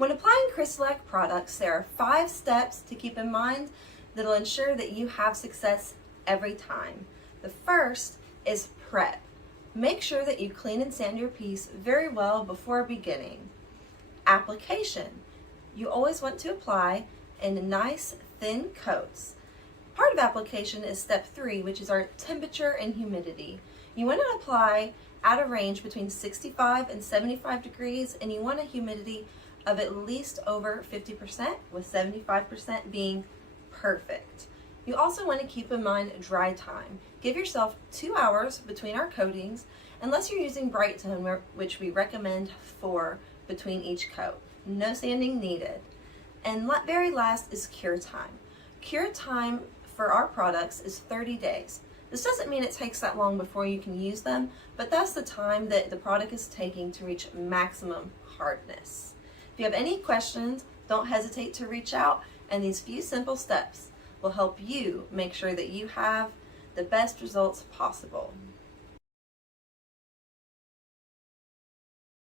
When applying CrystaLac products, there are 5 steps to keep in mind that will ensure that you have success every time. The first is prep. Make sure that you clean and sand your piece very well before beginning. Application. You always want to apply in nice thin coats. Part of application is step 3, which is our temperature and humidity. You want to apply at a range between 65 and 75 degrees, and you want a humidity of at least over 50%, with 75% being perfect. You also want to keep in mind dry time. Give yourself 2 hours between our coatings, unless you're using bright tone, which we recommend 4 between each coat. No sanding needed. And very last is cure time. Cure time for our products is 30 days. This doesn't mean it takes that long before you can use them, but that's the time that the product is taking to reach maximum hardness. If you have any questions, don't hesitate to reach out, and these few simple steps will help you make sure that you have the best results possible.